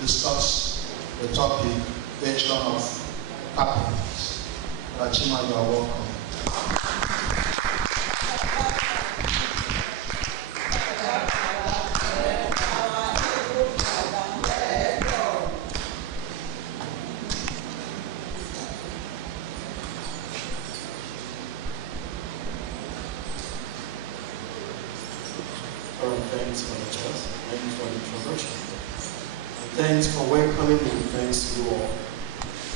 discuss the topic based on of happiness. Chima, you are welcome. Thanks for the trust. Thank you for the introduction. And thanks for welcoming me. Thanks to you all.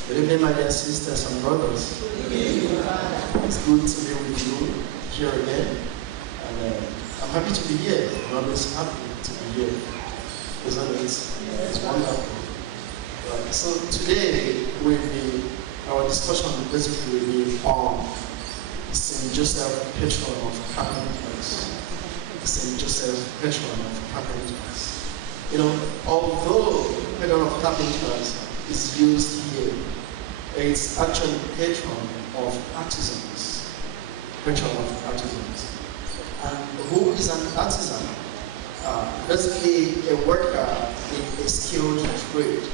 Good evening, my dear sisters and brothers. It's good to be with you here again. And I'm happy to be here. I'm always happy to be here. Isn't it? It's wonderful. Right. So today, our discussion basically will be on St. Joseph, patron of carpenters. St. Joseph, patron of carpenters. You know, although patron of carpenters is used here, it's actually patron of artisans. Patron of artisans. And who is an artisan? Basically a worker in a skilled trade,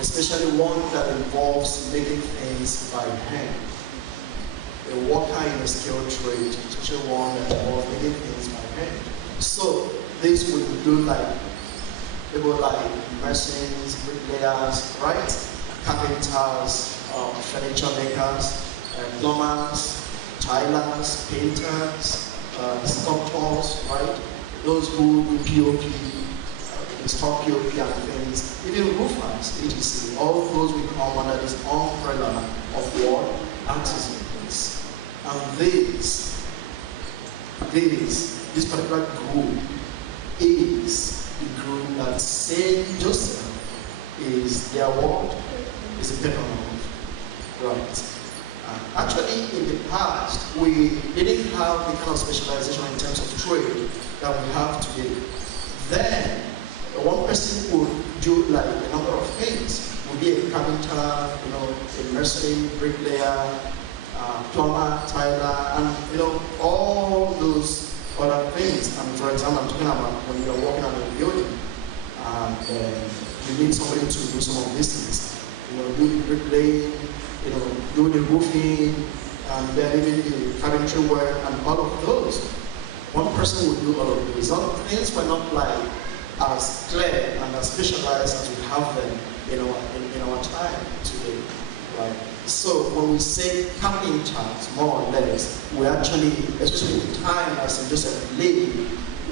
especially one that involves making things by hand. A worker in a skilled trade, especially one that involves making things by hand. So this would do like people like masons, bricklayers, right? Carpenters, furniture makers, plumbers, tilers, painters, sculptors, right? Those who do POP, install POP and things, even roofers, etc. All those will come under this umbrella of what? Artisans. And this particular group is the group that Saint Joseph is their word, is a patron of. Right. Actually, in the past, we didn't have the kind of specialization in terms of trade that we have today. Then, one person would do like a number of things. Would be a carpenter, a masonry, bricklayer, plumber, tiler, and all those other things. And for example, I'm talking about when you're working on a building and you need somebody to do some of these things. Do the bricklaying, do the roofing, and then even the carpentry work and all of those. One person would do all of these. All of things were not like as clear and as specialized as we have them in our time today, right? So when we say carpenters, more or less, we actually, especially in the time as St. Joseph lived,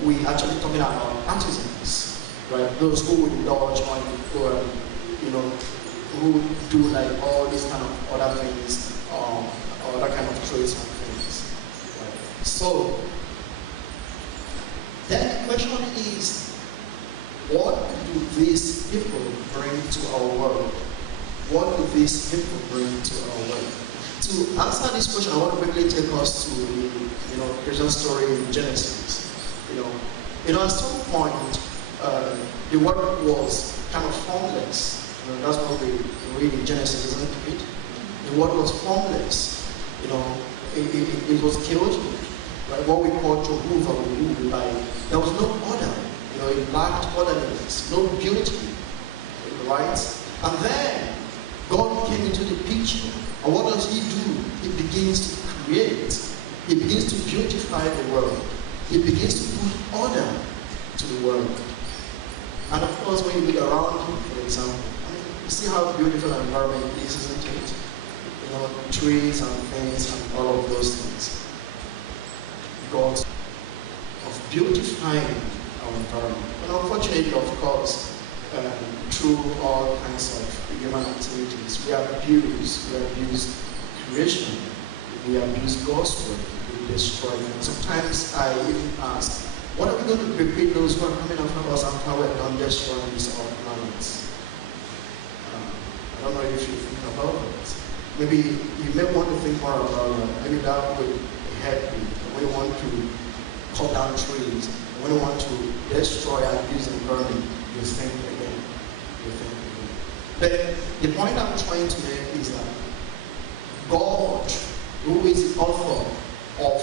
we actually talking about artisans, right? Those who would indulge on, who would do like all these kind of other things, other kind of trades and things, right? So then the question is, what do these people bring to our world? What do these people bring to our world? To answer this question, I want to quickly take us to the Christian story in Genesis. At some point, the world was kind of formless. That's what we read in Genesis, isn't it? The world was formless. It was chaotic. Right? What we call tohu vabohu, like there was no order. It lacked orderliness, no beauty, right? And then God came into the picture, and what does He do? He begins to create. He begins to beautify the world. He begins to put order to the world. And of course, when you look around you, for example, you see how beautiful an environment is, isn't it? Trees and things and all of those things. God of beautifying our environment. And unfortunately, of course, through all kinds of human activities, we abuse creation, we abuse God's word, we destroy them. Sometimes I even ask, what are we going to prepare those who are coming after us after we're done destroying these other planets? I don't know if you think about that. Maybe you may want to think more about that. Maybe that would help you. We want to cut down trees. When you want to destroy, abuse, and burn it, you think again. But the point I'm trying to make is that God, who is the author of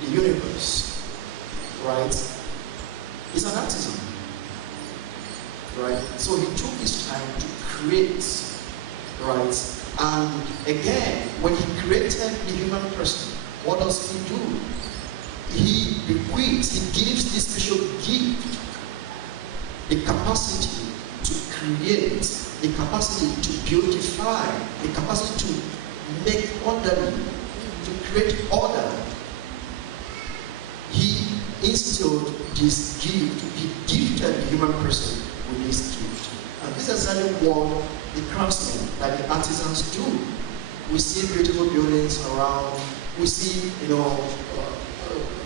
the universe, right, is an artisan. right? So he took his time to create, right? And again, when he created the human person, what does he do? He bequeaths, he gives this special gift, the capacity to create, the capacity to beautify, the capacity to make orderly, to create order. He instilled this gift, he gifted the human person with this gift. And this is exactly what the craftsmen, like the artisans do. We see beautiful buildings around, we see,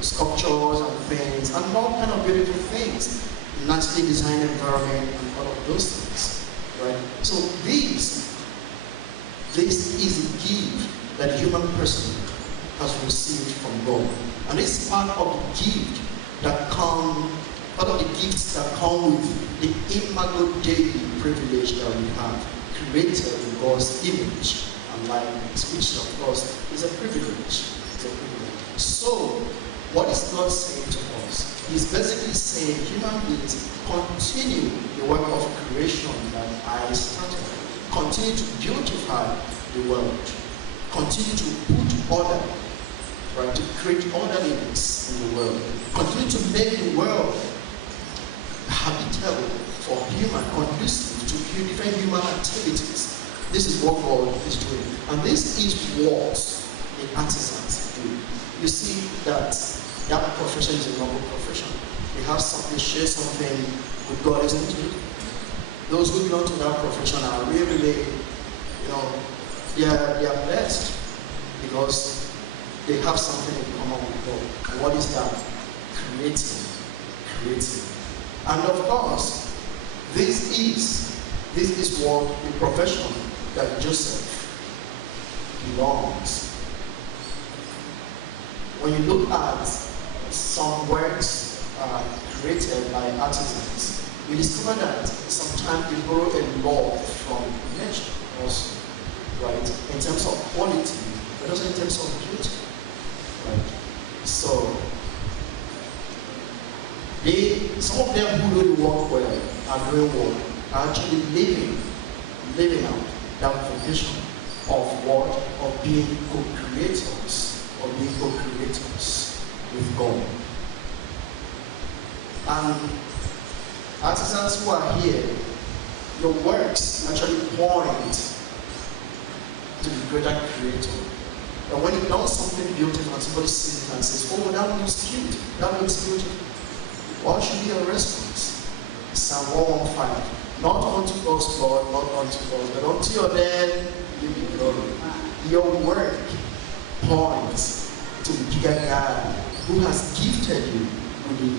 sculptures and things, and all kind of beautiful things, nicely designed environment and all of those things, right? So this is a gift that the human person has received from God. And this is part of the gift that part of the gifts that come with the imago Dei privilege that we have, created in God's image and likeness, which of course is a privilege. So, what is God saying to us? He's basically saying, human beings, continue the work of creation that I started. Continue to beautify the world. Continue to put order, right? To create orderliness in the world. Continue to make the world habitable for human, conducive to different human activities. This is what God is doing. And this is what the artisans do. You see that profession is a noble profession. They have something, share something with God, isn't it? Those who belong to that profession are really, they are blessed because they have something in common with God. And what is that? Creating. And of course, this is what the profession that Joseph belongs. When you look at some works created by artisans, we discover that sometimes they borrow a lot from nature also, right? In terms of quality, but also in terms of beauty, right? So, some of them who really work well and doing well are actually living out that vocation of what? Of being co-creators. Of being co-creators with God. And artisans who are here, your works actually point to the greater creator. And when you've done something beautiful and somebody sees it and says, oh, that looks cute, that looks beautiful, what should be your response? Psalm 115. Not unto us, Lord, not unto us, but unto your name give me glory. Your work points to the bigger God who has gifted you with the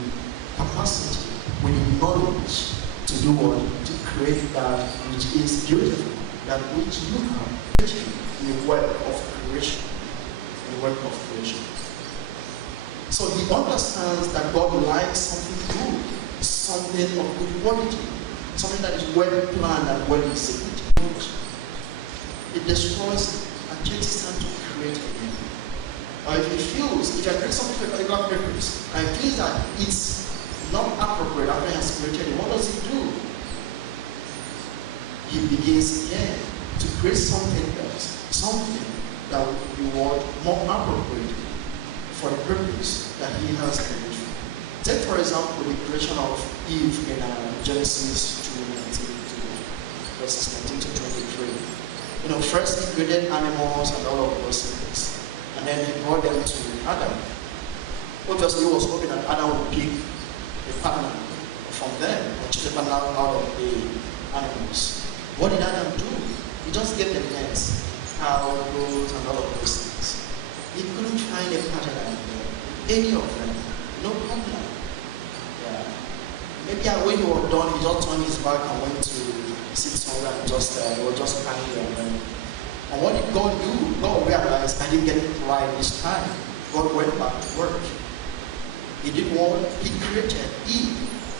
capacity, with the knowledge to do what? To create that which is beautiful, that which you have created in the work of creation. The work of creation. So he understands that God likes something good, something of good quality, something that is well planned and well executed. It destroys it and takes time to create again. Or if he feels, if I create something for a particular purpose, and he feels that it's not appropriate after he has created it, what does he do? He begins again to create something else, something that will be more appropriate for the purpose that he has created. Take for example the creation of Eve in Genesis 2:19 verses 19 to 23. First he created animals and all of those things, and then he brought them to Adam. Obviously he was hoping that Adam would pick a partner from them, or choose a partner out of the animals. What did Adam do? He just gave them names, cow, goats, and all of those things. He couldn't find a pattern in any of them. No problem. Yeah. Maybe when he was done, he just turned his back and went to sit somewhere and he was just hanging there. And what did God do? God realized I didn't get it right this time. God went back to work. He did what? He created Eve.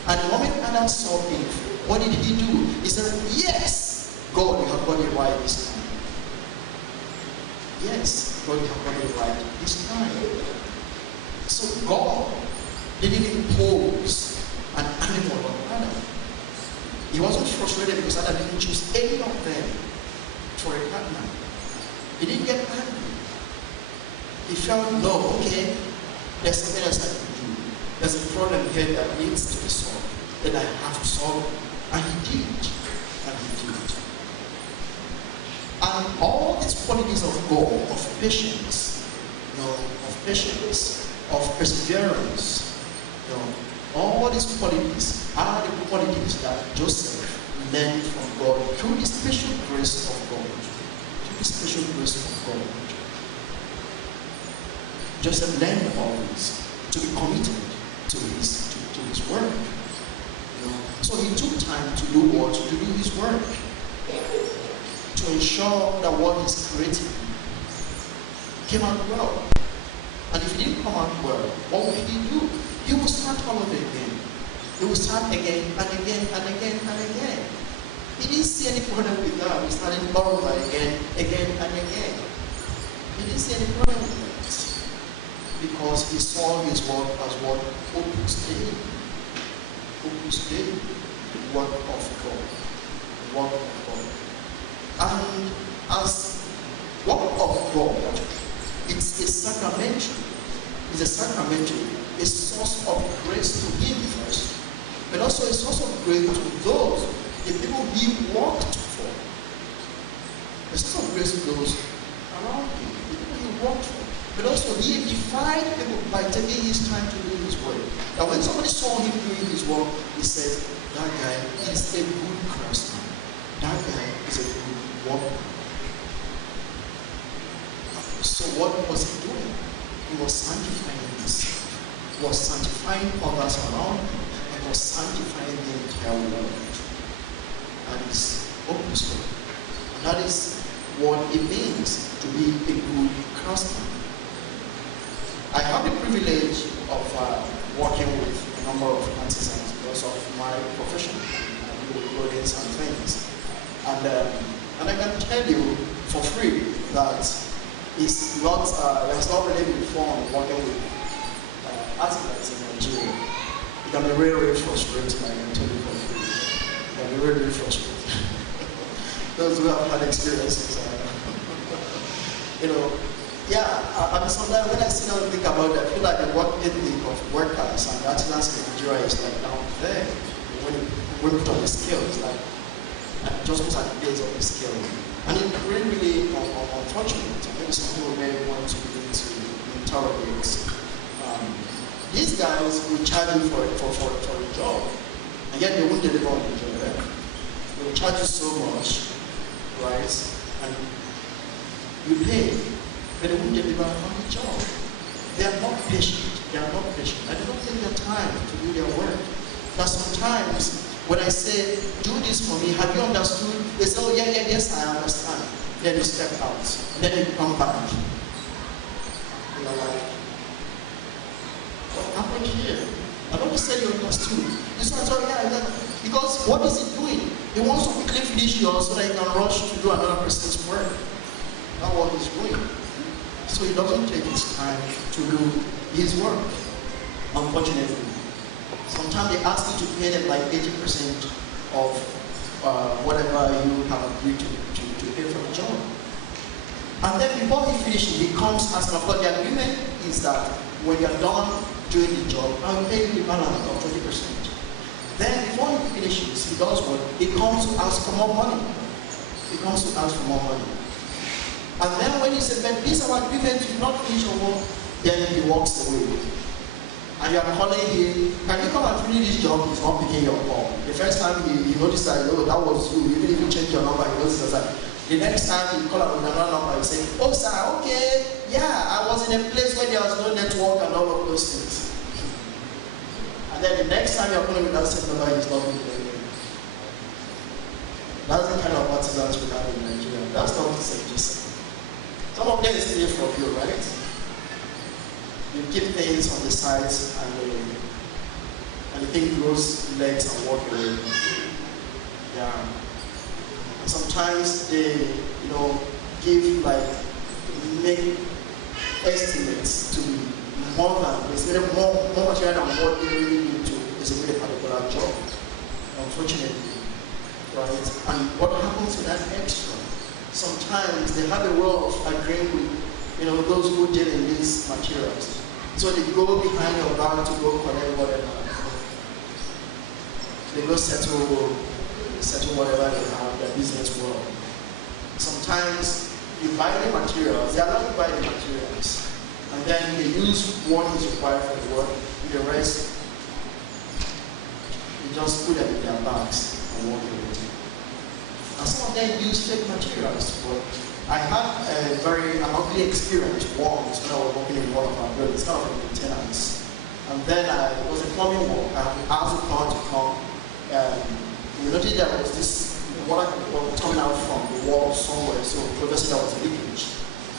And the moment Adam saw Eve, what did he do? He said, yes, God, you have got it right this time. Yes, God, you have got it right this time. So God didn't impose an animal on Adam. He wasn't frustrated because Adam didn't choose any of them for a partner. He didn't get angry. He felt, no, okay, there's something else I can do. There's a problem here that needs to be solved. Then I have to solve it. And he did. And he did. And all these qualities of God, of patience, of patience, of perseverance, all these qualities are the qualities that Joseph learned from God through the special grace of God. Through the special grace of God. Joseph learned all this to be committed to his work. So he took time to do what? To do his work. To ensure that what he's creating came out well. And if it didn't come out well, what would he do? He would start all over again. He would start again and again and again and again. He didn't see any problem with that. He started all over again and again. He didn't see any problem with that. Because he saw his work as what? Opus Dei. Opus Dei. Work of God. Work of God. And as work of God, it's a sacramental. It's a sacramental, a source of grace to him first, but also a source of grace to those, the people he worked for. A source of grace to those around him, the people he worked for. But also he edified people by taking his time to do his work. Now when somebody saw him doing his work, he said, that guy is a good craftsman. That guy is a good worker. So what was he doing? He was sanctifying himself. He was sanctifying others around him. He was sanctifying the entire world. And it's opus. And that is what it means to be a good craftsman. I have the privilege of working with a number of artisans because of my profession. I do clothing and things. And I can tell you for free that it's not, it has not really been fun working with artisans in Nigeria. It can be really, really frustrating, I can tell you for free. It can be really, really frustrating. Those who have had experiences, I mean, sometimes when I sit down and think about it, I feel like the work ethic of workers and artisans in Nigeria is like down there. When we put on the scale, it's like, and it just puts at the base of the scale. And it's really, really unfortunate. Maybe some people may want to begin to interrogate. These guys will charge you for a job, and yet they won't deliver on the job. Right? They will charge you so much, right? And you pay, but they won't deliver on the job. They are not patient. They are not patient. And they don't take their time to do their work. Now sometimes when I say, do this for me, have you understood? They say, oh yeah, yes, I understand. Then you step out. And then you come back. And you're like, what happened here? I don't say you understood. This one's all yeah. Because what is he doing? He wants to quickly finish yours so that he can rush to do another person's work. That's what he's doing. So he doesn't take his time to do his work, unfortunately. Sometimes they ask you to pay them like 80% of whatever you have agreed to pay for the job. And then before he finishes, he comes asking, of course, the agreement is that when you're done doing the job, I'll pay you the balance of 20%. Then before he finishes, he does what? He comes to ask for more money. He comes to ask for more money. And then when he says, but this our agreement, you've not finished your work, then he walks away. And you are calling him, can you come and finish this job? He's not picking your call. The first time he noticed that, oh, that was you. You didn't even change your number. He noticed that. The next time you call him with another number, he say, oh, sir, okay, yeah, I was in a place where there was no network and all of those things. And then the next time you're calling with that same number, he's not going to do it. That's the kind of artisans we have in Nigeria. That's not to say just. Some of them steal from you, right? You keep things on the sides and the thing grows legs and walk away. Yeah. And sometimes they, give make estimates to more material than what they really need to execute a particular job. Unfortunately. right? And what happens to that extra? Sometimes they have a way of agreeing with, those who deal in these materials. So they go behind your back to go collect whatever. They go settle whatever they have, their business world. Sometimes you buy the materials, they allow you to buy the materials, and then they use what is required for the work, and the rest, they just put them in their bags and walk away. And some of them use fake materials, but I had a very ugly experience once when I was working in one of our buildings, kind of a maintenance. And then it was a plumbing work, and I asked the plumber to come. We noticed there was this water coming out from the wall somewhere, so obviously there was a leakage.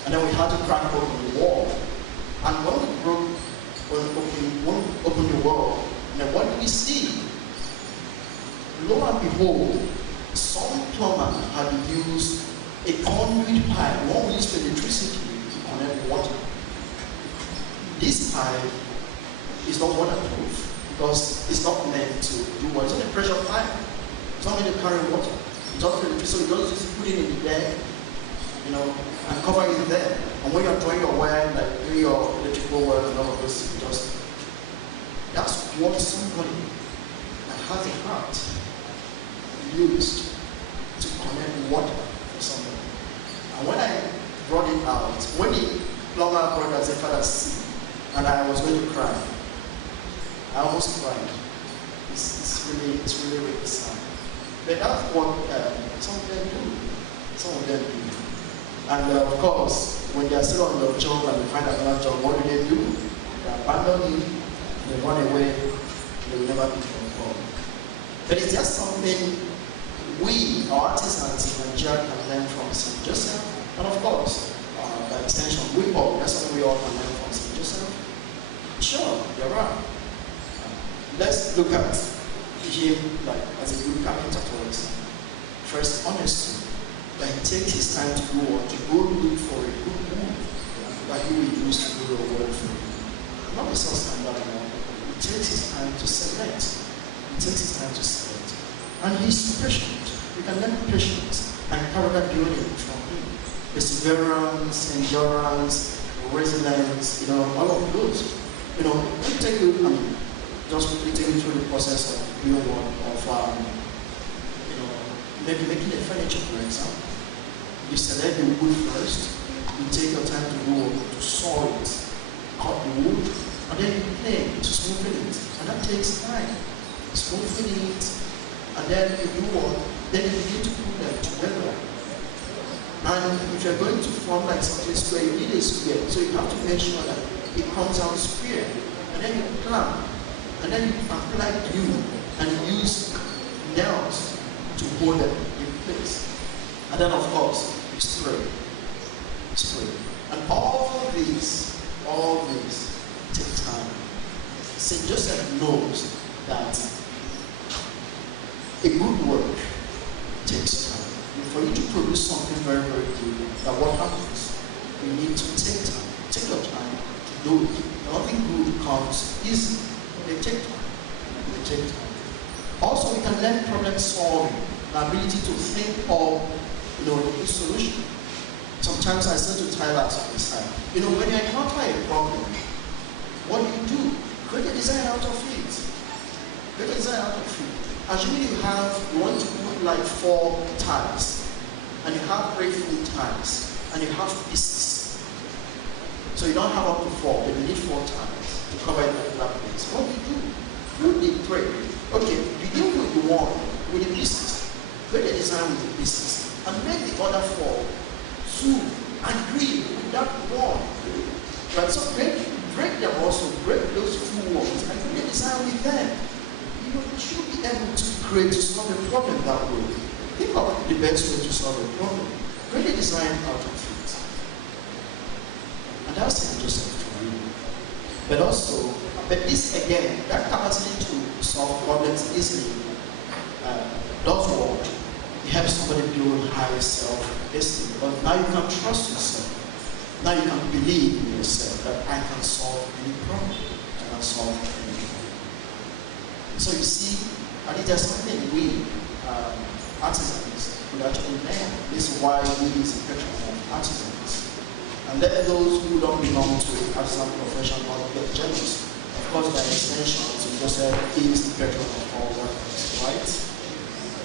And then we had to crack open the wall. And when we opened the wall, then what did we see? Lo and behold, some plumber had used a conduit pipe, one we use for electricity to connect water. This pipe is not waterproof because it's not meant to do what? It's not a pressure pipe. It's not meant to carry water. It's not for electricity, so you just put it in the bag, and cover it there. And when you're doing your wire, like doing your electrical work and all of this, that's what somebody that has a heart used to connect water for somebody. And when I brought it out, when the plumber brought it, I said, "Father, see," and I was going to cry. I almost cried. It's really, really sad. But that's what some of them do. Some of them do. And of course, when they are still on the job and they find another job, what do? They abandon it, they run away, they will never be for. But it's just something we, our artisans in Nigeria, can learn from St. Joseph. And of course, by extension, that's something we all can learn from St. Joseph. Sure, you're right. Let's look at him like as a good carpenter for us. First, honesty. That he takes his time to go look for a good wood that he will use to do the work for him. Not a standard one. He takes his time to select. And he's patient. You can learn patience and character building from him. Perseverance, endurance, resilience, all of those. Just quickly take you through the process of doing one of maybe making a furniture, for example. You select the wood first, you take your time to go to saw it, cut the wood, and then you plane to smoothen it. And that takes time. Smoothing it, and then you do what? Then you begin to put them together. And if you're going to form like something square, you need a square. So you have to make sure that it comes out square. And then you clamp. And then you apply glue and use nails to hold them in place. And then of course, you spray. And all these take time. St. Joseph knows that a good work takes time. And for you to produce something very, very good, that what happens? You need to take time. Take your time to do it. Nothing good comes easy. They take time. Also, we can learn problem solving, the ability to think of a solution. Sometimes I say to Tyler this time, when you encounter a problem, what do? Create a design out of it. Assuming you want to put like 4 tiles, and you have 3 full tiles, and you have pieces. So you don't have up to 4, but you need 4 tiles to cover it in that place. What do? Put the 3. Okay, begin with the 1, with the pieces. Create a design with the pieces, and make the other 4 2 agree with that 1. Right? So break them also, break those 2 ones, and create a design with them. You should be able to solve a problem that way. Think of the best way to solve a problem. Create a design out of it. And that's St. Joseph for you. But this again, that capacity to solve problems easily does work. It helps somebody build high self-esteem. But now you can trust yourself. Now you can believe in yourself that I can solve any problem. I can solve any problem. So you see, I think there's something we artisans could actually learn. This is why we use the patron of artisans. And let those who don't belong to the artisan profession not get jealous. Of course, by extension, so Joseph is the patron of all workers, right?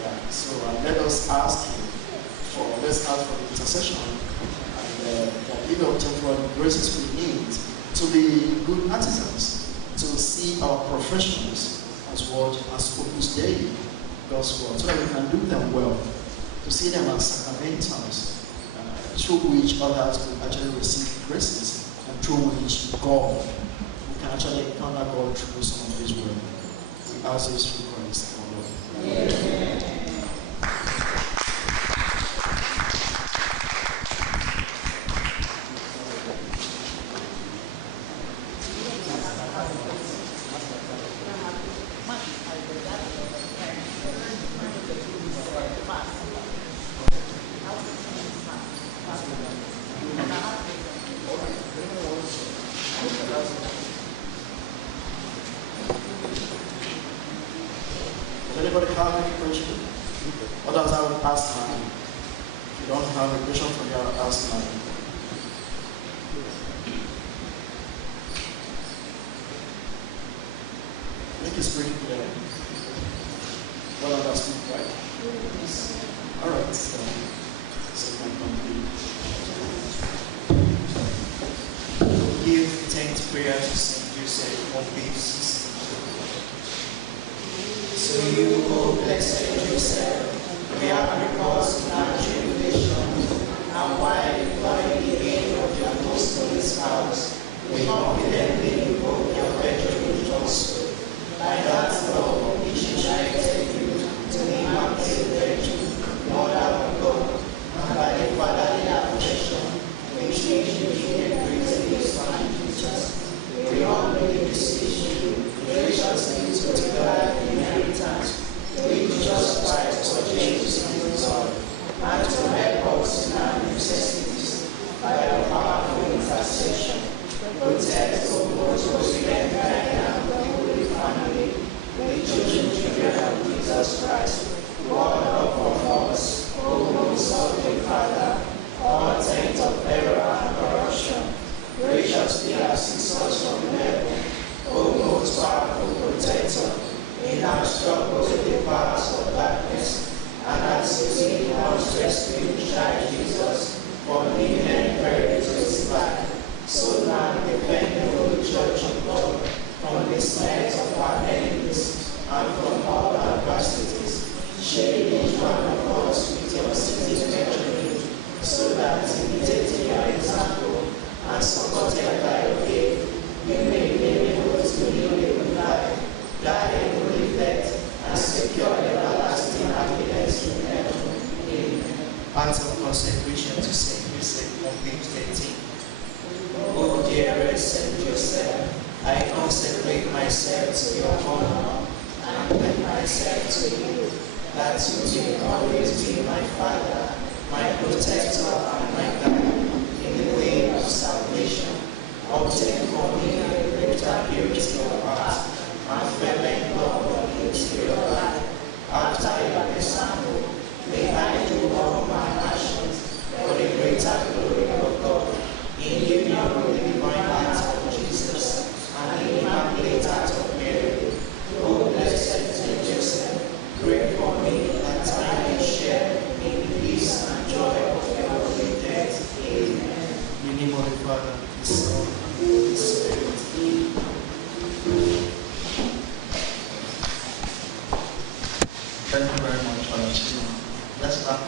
Yeah. So let us ask him let's ask for the intercession and that he will obtain for the graces we need to be good artisans, to see our professions as what as Opus Dei gospel, so that we can do them well, to see them as sacramentals, through which others will actually receive graces, and through which God, we can actually encounter God through some of His word. We ask this through Christ our Lord. Amen. Does anybody have any question? Others I will ask now. If you don't have a question for me, I will ask now. I think it's pretty clear. Well understood, right? Alright, so we can complete. Give thanks prayer to Saint Joseph of peace. So you, O blessed Joseph, we have recourse in our tribulation, and while employing the aid of your most holy spouse, we confidently invoke your virtuous also. By that love which united you to the immaculate virtue, Mother of God, and by the fatherly affection which made you the greatly son Jesus, we humbly beseech you graciously to divide the inheritance which just Christ purchased in His blood, and to help us in our necessities by your powerful intercession. Protect, O most holy and guardian of the Holy Family, the chosen children of Jesus Christ, God of us, O most holy Father, all taints of error and corruption, graciously assist us from heaven, O most powerful protector, in our struggle with the powers of darkness, and as you see us rescue Christ Jesus from the inherent to His life, so now defend the Holy Church of God from the snares of our enemies and from all adversities. Shade each one of us with your city patronage, so that imitating your example and supported by your aid, we may be able to live a good life, die a holy death, and secure everlasting happiness in heaven. Amen. Acts of consecration to Saint Joseph on page 13. O dearest Saint Joseph, I consecrate myself to your honor and commit myself to you, that you may always be my Father, my protector, and my guide in the way of salvation. Obtain for me a greater purity of heart and fervent love of you to your life. After your example, may I do all my actions for the greater glory of God, in union with the divine heart of Jesus and the immaculate heart of Mary. O blessed Saint Joseph, pray for me that I may share in the peace and joy of your holy death. Amen. In the name of the Father, the Son, and the Holy Spirit. Thank you very much for your children. Let's clap.